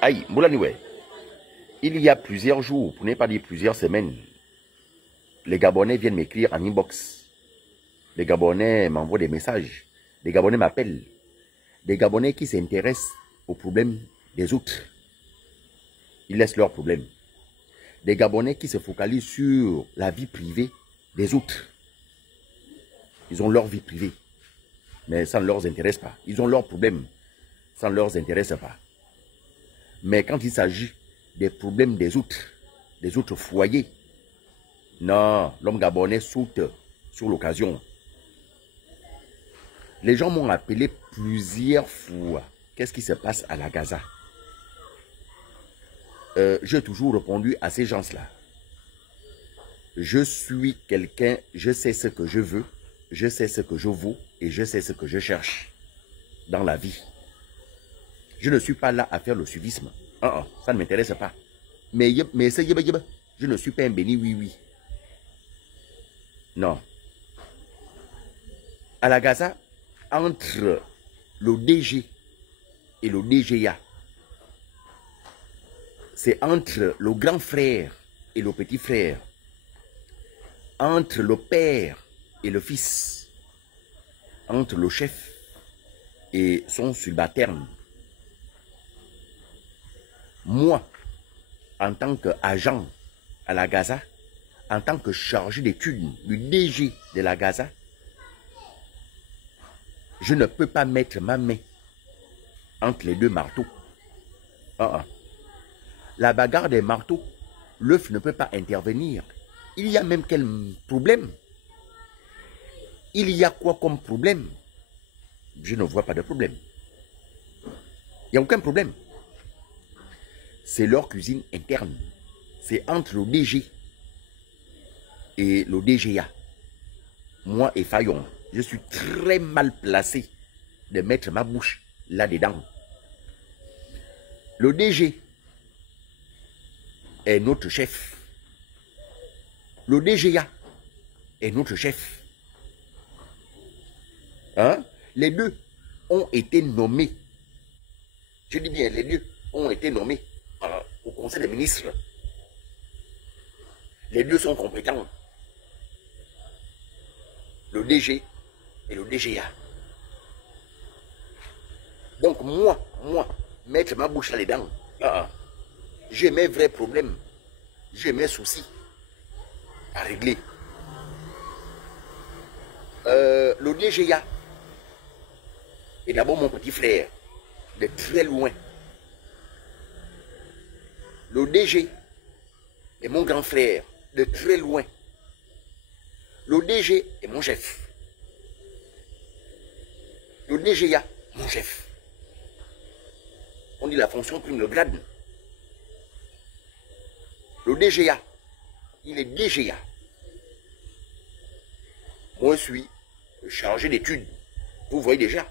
Aïe, Moulaniwe, il y a plusieurs jours, pour ne pas dire plusieurs semaines, les Gabonais viennent m'écrire en inbox. Les Gabonais m'envoient des messages. Les Gabonais m'appellent. Des Gabonais qui s'intéressent aux problèmes des autres. Ils laissent leurs problèmes. Des Gabonais qui se focalisent sur la vie privée des autres. Ils ont leur vie privée, mais ça ne leur intéresse pas. Ils ont leurs problèmes, ça ne leur intéresse pas. Mais quand il s'agit des problèmes des autres foyers, non, l'homme gabonais saute sur l'occasion. Les gens m'ont appelé plusieurs fois. Qu'est-ce qui se passe à la Gaza? J'ai toujours répondu à ces gens-là. Je suis quelqu'un, je sais ce que je veux, je sais ce que je vaux et je sais ce que je cherche dans la vie. Je ne suis pas là à faire le suivisme. Ça ne m'intéresse pas. Mais je ne suis pas un béni, oui. Non. À la Gaza, entre le DG et le DGA, c'est entre le grand frère et le petit frère, entre le père et le fils, entre le chef et son subalterne. Moi, en tant qu'agent à la Gaza, en tant que chargé d'études du DG de la Gaza, je ne peux pas mettre ma main entre les deux marteaux. La bagarre des marteaux, l'œuf ne peut pas intervenir. Il y a même quel problème? Il y a quoi comme problème? Je ne vois pas de problème. Il n'y a aucun problème. C'est leur cuisine interne. C'est entre le DG et le DGA. Moi et Fayon, je suis très mal placé de mettre ma bouche là-dedans. Le DG est notre chef. Le DGA est notre chef. Les deux ont été nommés. Je dis bien, les deux ont été nommés au Conseil des ministres. Les deux sont compétents. Le DG et le DGA. Donc moi, mettre ma bouche là-dedans, j'ai mes vrais problèmes, j'ai mes soucis à régler. Le DGA est d'abord mon petit frère, de très loin. Le DG est mon grand frère, de très loin. Le DG est mon chef. Le DGA, mon chef. On dit la fonction prime le grade. Le DGA, il est DGA. Moi, je suis chargé d'études. Vous voyez déjà,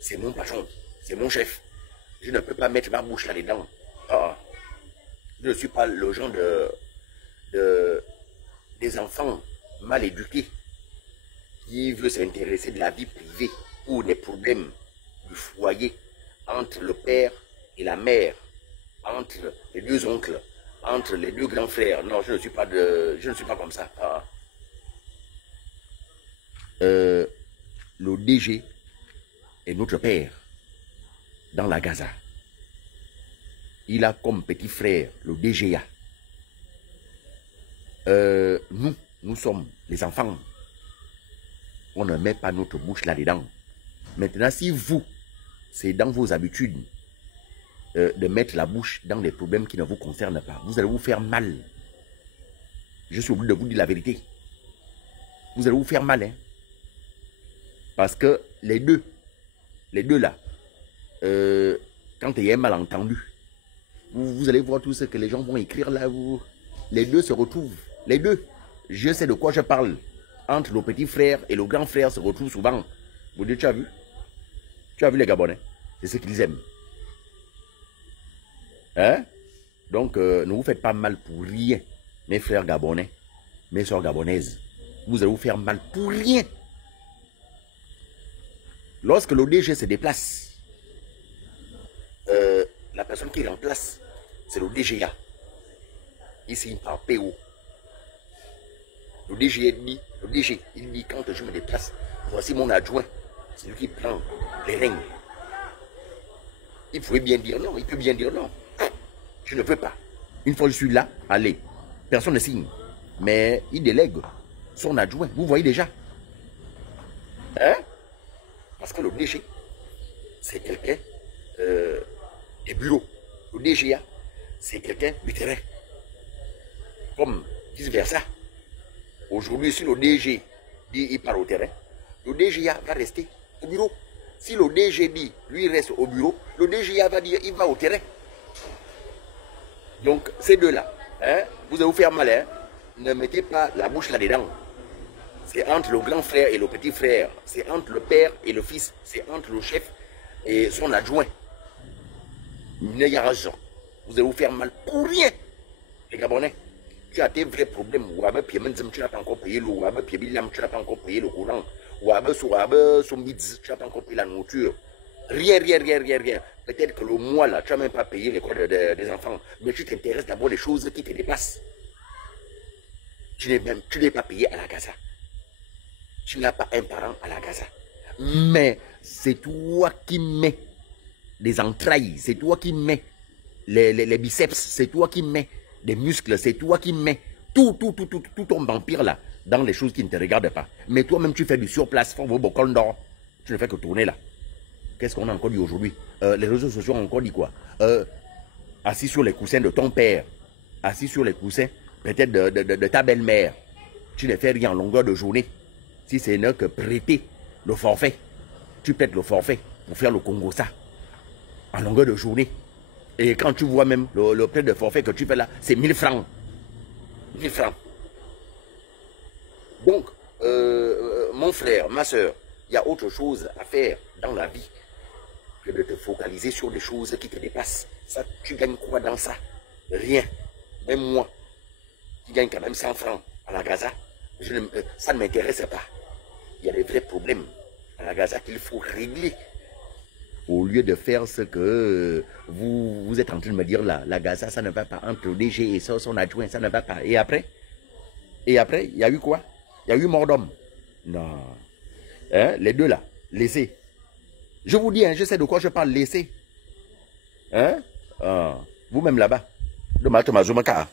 c'est mon patron, c'est mon chef. Je ne peux pas mettre ma bouche là-dedans. Je ne suis pas le genre des enfants mal éduqués qui veut s'intéresser de la vie privée ou des problèmes du foyer entre le père et la mère, entre les deux oncles, entre les deux grands frères. Non, je ne suis pas comme ça. Le DG est notre père dans la Gaza. Il a comme petit frère le DGA. Nous sommes les enfants. On ne met pas notre bouche là-dedans. Maintenant, si vous, c'est dans vos habitudes de mettre la bouche dans des problèmes qui ne vous concernent pas, vous allez vous faire mal. Je suis obligé de vous dire la vérité. Vous allez vous faire mal, hein. Parce que les deux là, quand il y a un malentendu, vous allez voir tout ce que les gens vont écrire là. Les deux se retrouvent. Les deux. Je sais de quoi je parle. Entre le petit frère et le grand frère se retrouvent souvent. Vous dites, tu as vu? Tu as vu les Gabonais? C'est ce qu'ils aiment. Donc, ne vous faites pas mal pour rien. Mes frères gabonais, mes soeurs gabonaises. Vous allez vous faire mal pour rien. Lorsque le DG se déplace, la personne qui remplace, c'est le DGA. Ici, par PO. Le DG il dit quand je me déplace, voici mon adjoint. C'est lui qui prend les règnes. Il pouvait bien dire non, il peut bien dire non. Je ne veux pas. Une fois que je suis là, allez. Personne ne signe. Mais il délègue son adjoint. Vous voyez déjà. Hein? Parce que le DG, c'est quelqu'un des bureaux. Le DGA, c'est quelqu'un du terrain. Comme vice-versa. Aujourd'hui, si le DG dit il part au terrain, le DGA va rester au bureau. Si le DG dit lui reste au bureau, le DGA va dire il va au terrain. Donc, ces deux-là, hein, vous allez vous faire mal, hein? Ne mettez pas la bouche là-dedans. C'est entre le grand frère et le petit frère. C'est entre le père et le fils. C'est entre le chef et son adjoint. N'ayez raison. Vous allez vous faire mal pour rien. Les Gabonais, tu as tes vrais problèmes. Tu n'as pas encore payé l'eau. Tu n'as pas encore payé le courant. Tu n'as pas encore payé la nourriture. Rien. Peut-être que le mois là, tu n'as même pas payé l'école des enfants. Mais tu t'intéresses d'abord des choses qui te dépassent. Tu n'es pas payé à la Gaza. Tu n'as pas un parent à la Gaza. Mais c'est toi qui mets les entrailles. C'est toi qui mets les biceps. C'est toi qui mets les muscles. C'est toi qui mets tout ton vampire là dans les choses qui ne te regardent pas. Mais toi-même, tu fais du surplace. Tu ne fais que tourner là. Qu'est-ce qu'on a encore dit aujourd'hui? Les réseaux sociaux ont encore dit quoi? Assis sur les coussins de ton père. Assis sur les coussins peut-être de ta belle-mère. Tu ne fais rien en longueur de journée. Si c'est que prêter le forfait, tu pètes le forfait pour faire le Congo ça. En longueur de journée. Et quand tu vois même le prêt de forfait que tu fais là, c'est 1000 francs. 1000 francs. Donc, mon frère, ma soeur, il y a autre chose à faire dans la vie que de te focaliser sur des choses qui te dépassent. Ça, tu gagnes quoi dans ça? Rien. Même moi, qui gagne quand même 100 francs à la Gaza, ça ne m'intéresse pas. Il y a des vrais problèmes à la Gaza qu'il faut régler. Au lieu de faire ce que vous êtes en train de me dire là, la Gaza, ça ne va pas entre le DG et son adjoint, ça ne va pas. Et après, il y a eu quoi? Il y a eu mort d'homme. Non. Hein? Les deux là, laissez. Je vous dis, hein, je sais de quoi je parle, laissez. Hein? Vous-même là-bas. De Matomazomaka.